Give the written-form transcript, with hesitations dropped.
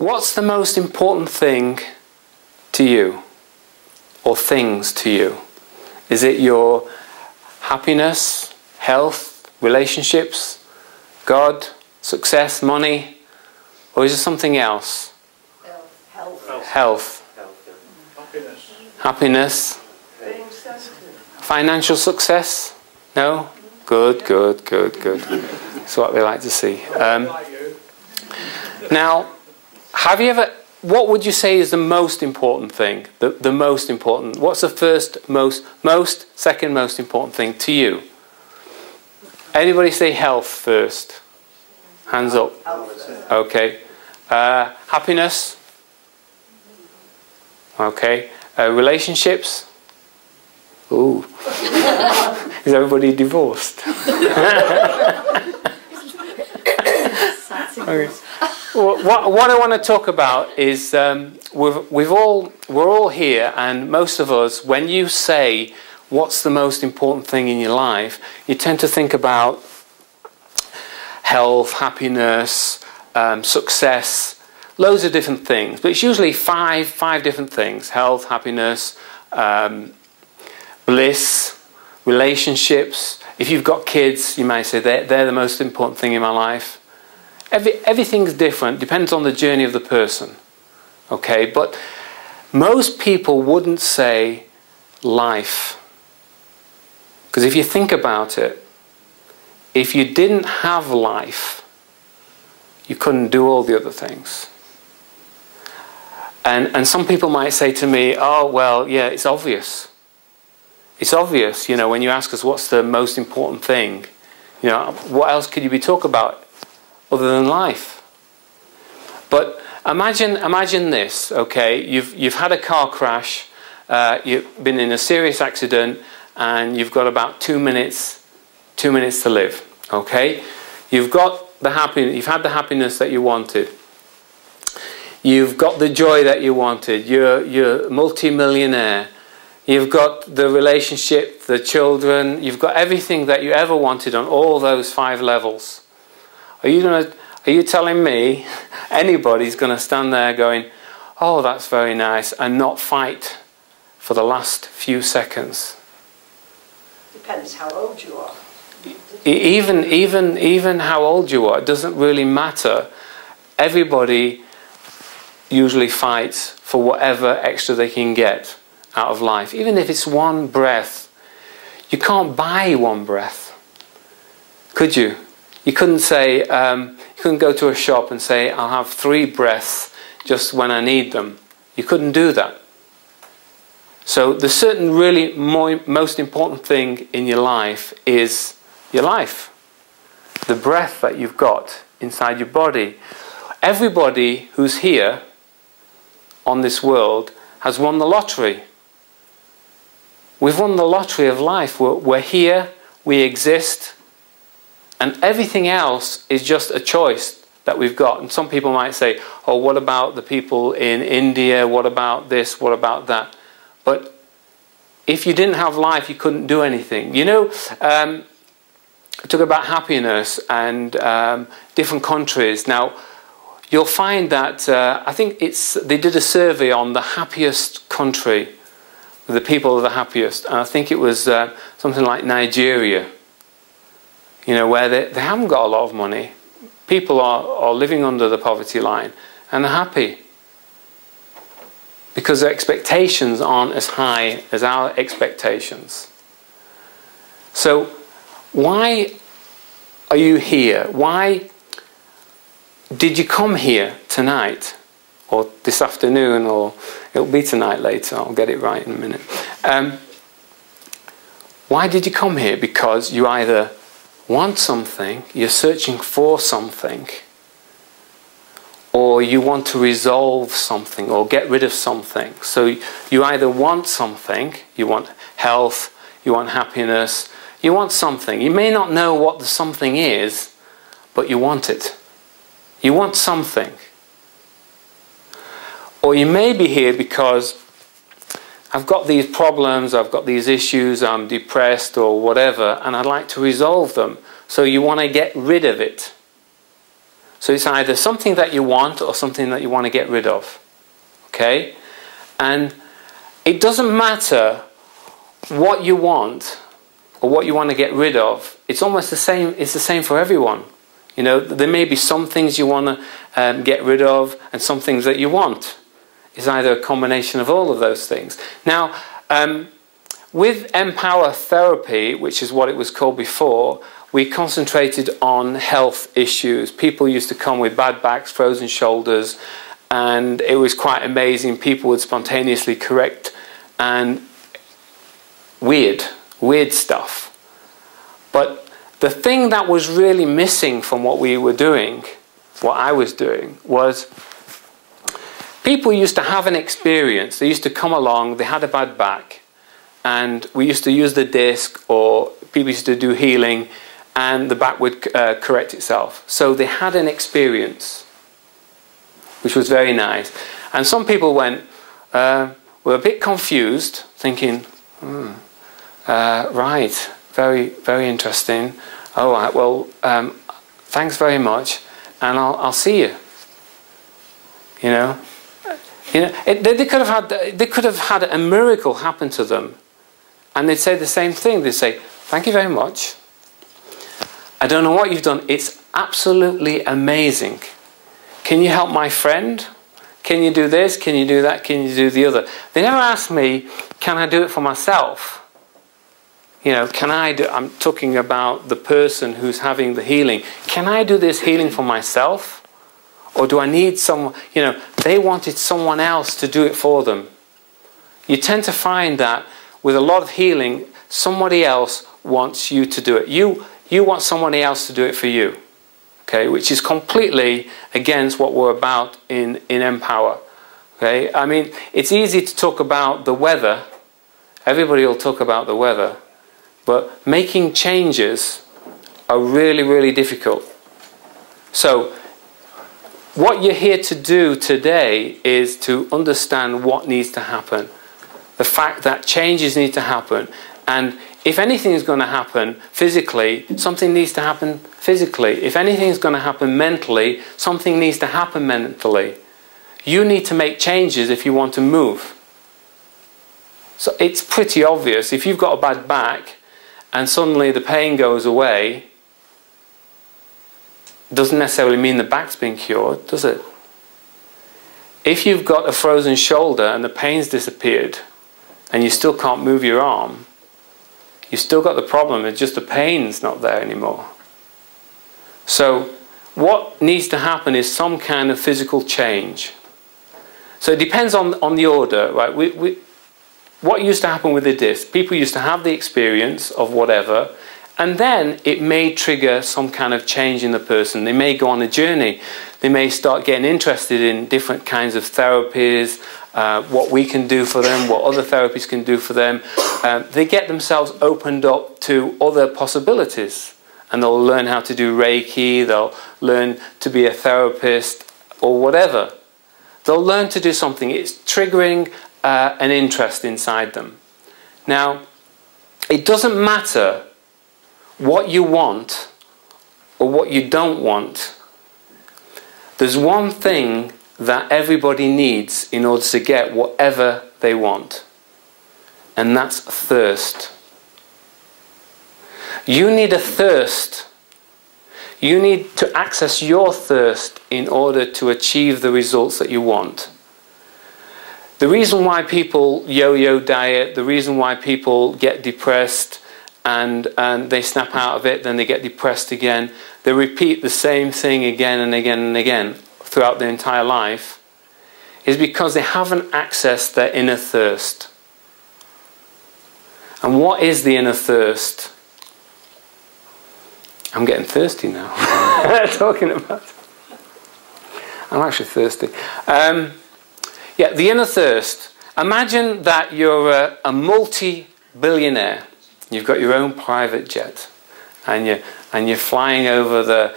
What's the most important thing to you? Or things to you? Is it your happiness, health, relationships, God, success, money? Or is it something else? Health. Happiness. Financial success? No? Good, good, good, good. That's what we like to see. Now, have you ever... What would you say is the most important thing? The most important. What's the first most, second most important thing to you? Anybody say health first? Hands up. Okay. Happiness? Okay. Relationships? Ooh. Is everybody divorced? Okay. Well, what I want to talk about is we're all here, and most of us, when you say what's the most important thing in your life, you tend to think about health, happiness, success, loads of different things. But it's usually five different things: health, happiness, bliss, relationships. If you've got kids, you might say they're the most important thing in my life. Everything's different, depends on the journey of the person. Okay, but most people wouldn't say life. Because if you think about it, if you didn't have life, you couldn't do all the other things. And some people might say to me, oh, well, yeah, it's obvious. It's obvious, you know, when you ask us what's the most important thing, you know, what else could you be talking about other than life? But imagine this, okay? You've had a car crash, you've been in a serious accident, and you've got about 2 minutes to live, okay? You've had the happiness that you wanted. You've got the joy that you wanted. You're multi-millionaire. You've got the relationship, the children. You've got everything that you ever wanted on all those 5 levels. Are you telling me anybody's going to stand there going, oh, that's very nice, and not fight for the last few seconds? Depends how old you are. Even how old you are, it doesn't really matter. Everybody usually fights for whatever extra they can get out of life. Even if it's 1 breath. You can't buy 1 breath. Could you? You couldn't say, you couldn't go to a shop and say, I'll have 3 breaths just when I need them. You couldn't do that. So the certain really most important thing in your life is your life. The breath that you've got inside your body. Everybody who's here on this world has won the lottery. We've won the lottery of life. We're here, we exist. And everything else is just a choice that we've got. And some people might say, oh, what about the people in India? What about this? What about that? But if you didn't have life, you couldn't do anything. You know, I talk about happiness and different countries. Now, you'll find that, I think they did a survey on the happiest country, the people are the happiest. And I think it was something like Nigeria. You know, where they haven't got a lot of money. People are living under the poverty line, and they're happy. Because their expectations aren't as high as our expectations. So, why are you here? Why did you come here tonight? Or this afternoon, or it'll be tonight later, I'll get it right in a minute. Why did you come here? Because you either want something, you're searching for something, or you want to resolve something or get rid of something. So you either want something, you want health, you want happiness, you want something. You may not know what the something is, but you want it. You want something. Or you may be here because I've got these problems, I've got these issues, I'm depressed or whatever, and I'd like to resolve them. So you want to get rid of it. So it's either something that you want or something that you want to get rid of. Okay? And it doesn't matter what you want or what you want to get rid of. It's almost the same. It's the same for everyone. You know, there may be some things you want to get rid of and some things that you want. It's either a combination of all of those things. Now, with Empower Therapy, which is what it was called before, we concentrated on health issues. People used to come with bad backs, frozen shoulders, and it was quite amazing. People would spontaneously correct and weird stuff. But the thing that was really missing from what we were doing, what I was doing, was people used to have an experience. They used to come along, they had a bad back, and we used to use the disc, or people used to do healing, and the back would correct itself. So they had an experience, which was very nice. And some people were a bit confused, thinking, right, very, very interesting. All right, well, thanks very much, and I'll see you. You know, they could have had a miracle happen to them, and they'd say the same thing. They'd say, "Thank you very much. I don't know what you've done. It's absolutely amazing. Can you help my friend? Can you do this? Can you do that? Can you do the other?" They never asked me, "Can I do it for myself?" You know, can I do, I'm talking about the person who's having the healing. Can I do this healing for myself? Or do I need someone, you know, they wanted someone else to do it for them. You tend to find that with a lot of healing, somebody else wants you to do it. You want somebody else to do it for you. Okay, which is completely against what we're about in Empower. Okay, I mean, it's easy to talk about the weather. Everybody will talk about the weather. But making changes are really, really difficult. So what you're here to do today is to understand what needs to happen. The fact that changes need to happen. And if anything is going to happen physically, something needs to happen physically. If anything is going to happen mentally, something needs to happen mentally. You need to make changes if you want to move. So it's pretty obvious. If you've got a bad back, and suddenly the pain goes away, doesn't necessarily mean the back's been cured, does it? If you've got a frozen shoulder and the pain's disappeared, and you still can't move your arm, you've still got the problem, it's just the pain's not there anymore. So what needs to happen is some kind of physical change. So it depends on the order, right? What used to happen with the disc? People used to have the experience of whatever, and then it may trigger some kind of change in the person. They may go on a journey. They may start getting interested in different kinds of therapies, what we can do for them, what other therapies can do for them. They get themselves opened up to other possibilities, and they'll learn how to do Reiki, they'll learn to be a therapist, or whatever. They'll learn to do something. It's triggering an interest inside them. Now, it doesn't matter what you want or what you don't want. There's one thing that everybody needs in order to get whatever they want, and that's thirst. You need a thirst. You need to access your thirst in order to achieve the results that you want. The reason why people yo-yo diet, the reason why people get depressed and they snap out of it, then they get depressed again, they repeat the same thing again and again and again throughout their entire life, is because they haven't accessed their inner thirst. And what is the inner thirst? I'm getting thirsty now. Talking about it. I'm actually thirsty. Yeah, the inner thirst. Imagine that you're a multi-billionaire. You've got your own private jet, and you're flying over